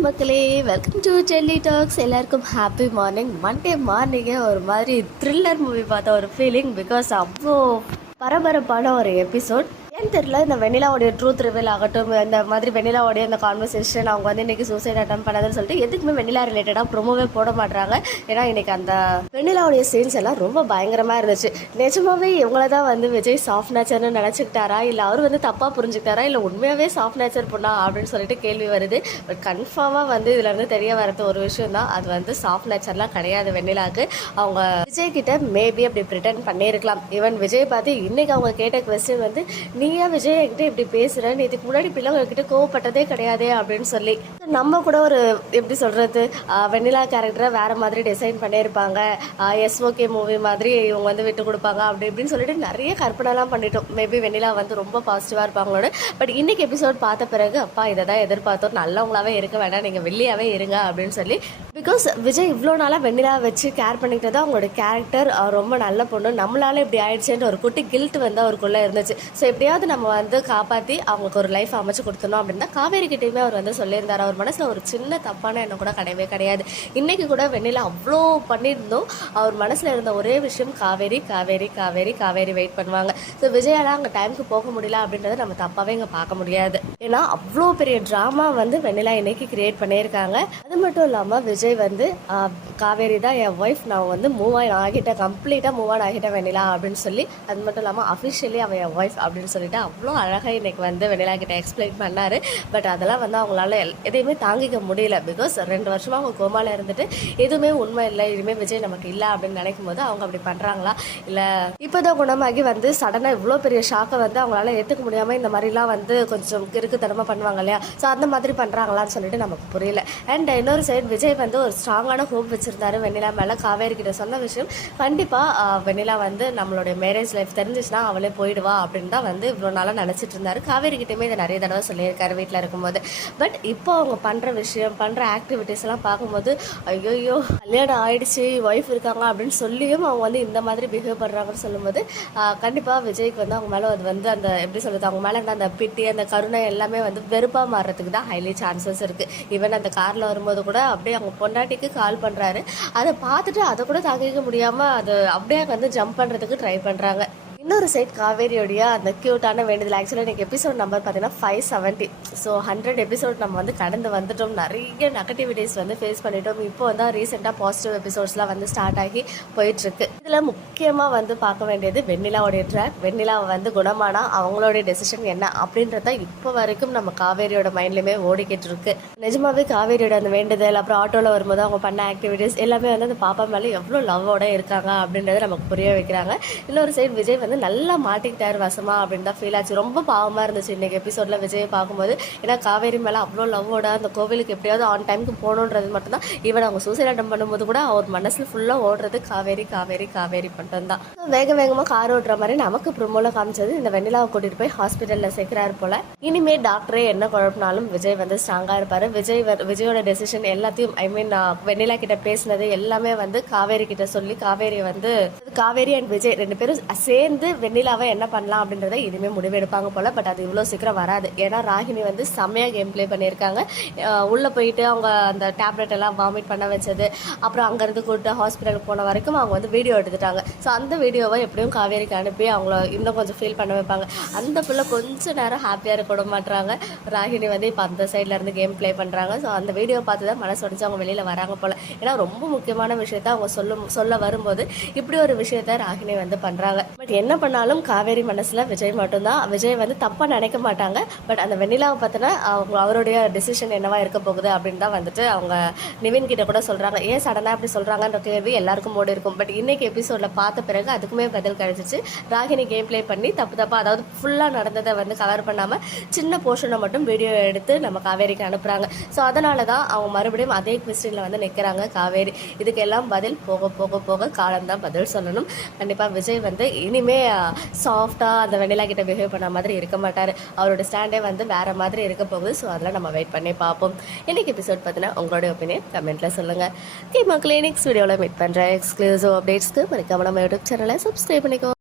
மக்களே welcome to Delhi talks எல்லாருக்கும் happy morning Monday மார்னிங்கே ஒரு மாதிரி த்ரில்லர் மூவி பார்த்த ஒரு ஃபீலிங் பிகாஸ் அவ்வளோ பரபரப்பான ஒரு எபிசோட் ஏன்னு தெரியல இந்த வெண்ணிலாவுடைய ட்ரூத் ரிவீல் ஆகட்டும் இந்த மாதிரி வெண்ணிலாவுடைய இந்த கான்வர்சேஷன் அவங்க வந்து இன்னைக்கு சூசைட் அட்டம் பண்ணாதுன்னு சொல்லிட்டு எதுக்குமே வெண்ணிலா ரிலேட்டடாக ப்ரொமோவே போட மாட்டாங்க ஏன்னா இன்னைக்கு அந்த வெண்ணிலாவுடைய சீன்ஸ் எல்லாம் ரொம்ப பயங்கரமாக இருந்துச்சு. நிஜமாவே இவங்கள தான் வந்து விஜய் சாஃப்ட் நேச்சர்னு நினச்சிக்கிட்டாரா? இல்லை அவர் வந்து தப்பாக புரிஞ்சுக்கிட்டாரா? இல்லை உண்மையாகவே சாஃப்ட் நேச்சர் பொண்ணா அப்படின்னு சொல்லிட்டு கேள்வி வருது. பட் கன்ஃபார்மாக வந்து இதுல இருந்து தெரிய வரது ஒரு விஷயம் தான். அது வந்து சாஃப்ட் நேச்சர்லாம் கிடையாது வெண்ணிலாக்கு அவங்க விஜய் கிட்ட மேபி அப்படி ப்ரிட்டன் பண்ணியிருக்கலாம். ஈவன் விஜய் பார்த்து இன்னைக்கு அவங்க கேட்ட கொஸ்டின் வந்து நீ நீயா விஜய் என்கிட்ட இப்படி பேசுற. நீ இதுக்கு முன்னாடி இப்படிலாம் உங்ககிட்ட கோவப்பட்டதே கிடையாதே அப்படின்னு சொல்லி. நம்ம கூட ஒரு எப்படி சொல்றது வெண்ணிலா கேரக்டரை வேற மாதிரி டிசைன் பண்ணியிருப்பாங்க. எஸ்ஓகே மூவி மாதிரி இவங்க வந்து விட்டு கொடுப்பாங்க அப்படி இப்படின்னு சொல்லிட்டு நிறைய கற்பனைலாம் பண்ணிட்டோம். மேபி வெண்ணிலா வந்து ரொம்ப பாசிட்டிவாக இருப்பாங்களோட பட் இன்னைக்கு எபிசோட் பார்த்த பிறகு அப்பா இதை தான் எதிர்பார்த்தோம். நல்லவங்களாவே இருக்க வேண்டாம் நீங்கள் வெள்ளியாவே இருங்க அப்படின்னு சொல்லி. பிகாஸ் விஜய் இவ்வளோ நாளாக வெண்ணிலா வச்சு கேர் பண்ணிக்கிட்டது அவங்களோட கேரக்டர் ரொம்ப நல்ல பொண்ணு. நம்மளால இப்படி ஆயிடுச்சுன்ற ஒரு குட்டி கில்ட் வந்து அவருக்குள்ளே இருந்துச்சு. ஸோ எப்படியாவது நம்ம வந்து காப்பாற்றி அவங்களுக்கு ஒரு லைஃப் அமைச்சு கொடுத்தணும் அப்படின்னு தான் காவேரி கிட்டேயுமே அவர் வந்து சொல்லியிருந்தார். அவர் மனசில் ஒரு சின்ன தப்பான எண்ணம் கூட கிடையவே கிடையாது. இன்னைக்கு கூட வெண்ணிலா அவ்வளோ பண்ணியிருந்தோம். அவர் மனசில் இருந்த ஒரே விஷயம் காவேரி காவேரி காவேரி காவேரி வெயிட் பண்ணுவாங்க. ஸோ விஜயாலாம் அங்கே டைமுக்கு போக முடியல அப்படின்றத நம்ம தப்பாகவே இங்கே பார்க்க முடியாது. ஏன்னா அவ்வளோ பெரிய ட்ராமா வந்து வெண்ணிலா இன்னைக்கு கிரியேட் பண்ணியிருக்காங்க. அது மட்டும் இல்லாமல் விஜய் வந்து காவேரி தான் என் ஒய்ஃப் நான் வந்து மூவ் ஆன் ஆகிட்டேன். கம்ப்ளீட்டாக மூவ் ஆன் ஆகிட்டேன் வெண்ணிலா அப்படின்னு சொல்லி அது மட்டும் இல்லாமல் அஃபிஷியலி அவன் என் ஒய்ஃப் அப்படின்னு சொல்லிட்டு அவ்வளோ அழகாக இன்னைக்கு வந்து வெண்ணிலா கிட்ட எக்ஸ்பிளைன் பண்ணாரு. பட் அதெல்லாம் வந்து அவங்களால எல்- எதையுமே தாங்கிக்க முடியல. பிகாஸ் ரெண்டு வருஷமா அவங்க கோமால இருந்துட்டு எதுவுமே உண்மை இல்லை. இனிமேல் விஜய் நமக்கு இல்லை அப்படின்னு நினைக்கும் போது அவங்க அப்படி பண்றாங்களா? இல்லை இப்போதான் குணமாகி வந்து சடனாக இவ்வளோ பெரிய ஷாக்கை வந்து அவங்களால ஏற்றுக்க முடியாமல் இந்த மாதிரிலாம் வந்து கொஞ்சம் கிறுக்குத்தனமாக பண்ணுவாங்க இல்லையா? ஸோ அந்த மாதிரி பண்ணுறாங்களான்னு சொல்லிட்டு நமக்கு புரியல. அண்ட் இன்னொரு சைடு விஜய் வந்து ஒரு ஸ்ட்ராங்கான ஹோப் வச்சிருந்தாரு வெண்ணிலா மேலே. காவேரி கிட்ட சொன்ன விஷயம் கண்டிப்பாக வெண்ணிலா வந்து நம்மளுடைய மேரேஜ் லைஃப் தெரிஞ்சிச்சுன்னா அவளே போயிடுவா அப்படின்னு தான் வந்து இவ்வளோ நாளாக நினச்சிட்டு இருந்தாரு. காவேரி கிட்டேயுமே இதை நிறைய தடவை சொல்லியிருக்காரு வீட்டில் இருக்கும்போது. பட் இப்போ அவங்க பண்ணுற விஷயம் பண்ணுற ஆக்டிவிட்டீஸ் எல்லாம் பார்க்கும்போது ஐயோயோ கல்யாணம் ஆயிடுச்சு ஒய்ஃப் இருக்காங்க அப்படின்னு சொல்லியும் அவங்க வந்து இந்த மாதிரி பிஹேவ் பண்ணுறாங்கன்னு சொல்லும்போது கண்டிப்பாக விஜய்க்கு வந்து அவங்க மேலே அது வந்து அந்த எப்படி சொல்கிறது அவங்க மேலே அந்த பிட்டி அந்த கருணை எல்லாமே வந்து வெறுப்பாக மாறுறதுக்கு தான் ஹைலி சான்சஸ் இருக்குது ஈவன் அந்த காரில் வரும்போது கூட அப்படியே அவங்க பொண்டாட்டிக்கு கால் பண்ணுறாரு அதை பார்த்துட்டு அதை கூட தாங்கிக்க முடியாமல் அது அப்படியே வந்து ஜம்ப் பண்ணுறதுக்கு ட்ரை பண்ணுறாங்க இன்னொரு சைட் காவேரியோடைய அந்த க்யூட்டான வேண்டுதல். ஆக்சுவலாக எனக்கு எபிசோட் நம்பர் பார்த்தீங்கன்னா five seventy so hundred episode நம்ம வந்து கடந்து வந்துட்டோம். நிறைய நெகட்டிவிட்டிஸ் வந்து ஃபேஸ் பண்ணிட்டோம். இப்போ வந்து ரீசெண்டாக பாசிட்டிவ் எபிசோட்ஸ்லாம் வந்து ஸ்டார்ட் ஆகி போயிட்டுருக்கு. இதில் முக்கியமாக வந்து பார்க்க வேண்டியது வெண்ணிலாவுடைய ட்ராக் வெண்ணிலாவை வந்து குணமானா அவங்களுடைய டெசிஷன் என்ன அப்படின்றத இப்போ வரைக்கும் நம்ம காவேரியோட மைண்ட்லையுமே ஓடிக்கிட்டு இருக்கு. நிஜமாவே காவேரியோட அந்த வேண்டுதல் அப்புறம் ஆட்டோவில் வரும்போது அவங்க பண்ண ஆக்டிவிட்டீஸ் எல்லாமே வந்து அந்த பாப்பா மேலே எவ்வளோ லவ்வோட இருக்காங்க அப்படின்றத நமக்கு புரிய வைக்கிறாங்க. இன்னொரு சைடு விஜய் வந்து நல்லா மாட்டிக்கிட்டார் வசமா அப்படின்னு தான் ஃபீல் ஆச்சு. ரொம்ப பாவமாக இருந்துச்சு இன்றைக்கி எபிசோடில் விஜய் பார்க்கும்போது. ஏன்னா காவேரி மேலே அவ்வளோ லவ்வோட அந்த கோவிலுக்கு எப்படியாவது ஆன் டைமுக்கு போகணுன்றது மட்டும்தான். ஈவன் அவங்க சூசைட் அட்டம் பண்ணும்போது கூட அவர் மனசில் ஃபுல்லாக ஓடுறது காவேரி காவேரி காவேரி மட்டும்தான் வேக வேகமாக கார் ஓட்டுற மாதிரி நமக்கு ப்ரொமோல காமிச்சது இந்த வெண்ணிலாவை கூட்டிகிட்டு போய் ஹாஸ்பிட்டலில் சேர்க்கிறாரு போல. இனிமே டாக்டரே என்ன குழப்பினாலும் விஜய் வந்து ஸ்ட்ராங்காக இருப்பார். விஜய் வ- விஜயோட டெசிஷன் எல்லாத்தையும் ஐ மீன் வெண்ணிலா கிட்ட பேசினது எல்லாமே வந்து காவேரி கிட்ட சொல்லி காவேரி வந்து காவேரி அண்ட் விஜய் ரெண்டு பேரும் சேர்ந்து வெண்ணிலாவை என்ன பண்ணலாம் அப்படின்றத இனிமே முடிவெடுப்பாங்க போல பட் அது இவ்வளோ சீக்கிரம் வராது. ஏன்னா ராகினி வந்து செம்மையாக கேம் ப்ளே பண்ணியிருக்காங்க. உள்ளே போயிட்டு அவங்க அந்த டேப்லெட் எல்லாம் வாமிட் பண்ண வச்சது அப்புறம் அங்கேருந்து கூப்பிட்டு ஹாஸ்பிட்டலுக்கு போன வரைக்கும் அவங்க வந்து வீடியோ எடுத்துட்டாங்க. ஸோ அந்த வீடியோவை எப்படியும் காவேரிக்கு அனுப்பி அவங்கள இன்னும் கொஞ்சம் ஃபீல் பண்ண வைப்பாங்க. அந்த பிள்ளை கொஞ்சம் நேரம் ஹாப்பியாக இருக்க விட ராகினி வந்து இப்போ அந்த சைடில் இருந்து கேம் ப்ளே பண்ணுறாங்க ஸோ அந்த வீடியோ பார்த்து தான் மனசு உடஞ்சு அவங்க வெளியில் வராங்க போல. ஏன்னா ரொம்ப முக்கியமான விஷயத்த அவங்க சொல்லும் சொல்ல வரும்போது இப்படி ஒரு விஷயத்த ராகினி வந்து பண்ணுறாங்க பட் என்ன பண்ணாலும் காவேரி மனசில் விஜய் மட்டும்தான். விஜய் வந்து தப்பாக நினைக்க மாட்டாங்க. பட் அந்த வெண்ணிலாவை பார்த்தினா அவங்க அவருடைய டெசிஷன் என்னவா இருக்க போகுது அப்படின்னு தான் வந்துட்டு அவங்க நிவின் கிட்ட கூட சொல்கிறாங்க ஏன் சடனாக அப்படி சொல்கிறாங்கன்ற கேள்வி எல்லாருக்கும் ஓடி இருக்கும். பட் இன்னைக்கு எபிசோடில் பார்த்த பிறகு அதுக்குமே பதில் கிடைச்சிச்சு. ராகினி கேம் ப்ளே பண்ணி தப்பு தப்பாக அதாவது ஃபுல்லாக நடந்ததை வந்து கவர் பண்ணாமல் சின்ன போர்ஷனை மட்டும் வீடியோ எடுத்து நம்ம காவேரிக்கு அனுப்புகிறாங்க ஸோ அதனால தான் அவங்க மறுபடியும் அதே கொஸ்டினில் வந்து நிற்கிறாங்க காவேரி. இதுக்கெல்லாம் பதில் போக போக போக காலம் தான் பதில் சொல்லணும் கண்டிப்பாக விஜய் வந்து இனிமே சாஃப்டாக அந்த வெண்ணிலா கிட்ட பிஹேவ் பண்ண மாதிரி இருக்க மாட்டார். அவரோட ஸ்டாண்டே வந்து வேற மாதிரி இருக்க போகுது. ஸோ அதெல்லாம் நம்ம வெயிட் பண்ணி பார்ப்போம். இன்னைக்கு எபிசோட் பார்த்தீங்கன்னா உங்களோட ஒப்பீனியன் கமெண்ட்டில் சொல்லுங்கள் ஓகே மக்களே நெக்ஸ்ட் வீடியோவில் மீட் பண்ணுறேன் எக்ஸ்க்ளூசிவ் அப்டேட்ஸ்க்கு மறக்காம நம்ம யூடியூப் சேனலை சப்ஸ்கிரைப் பண்ணிக்கோ.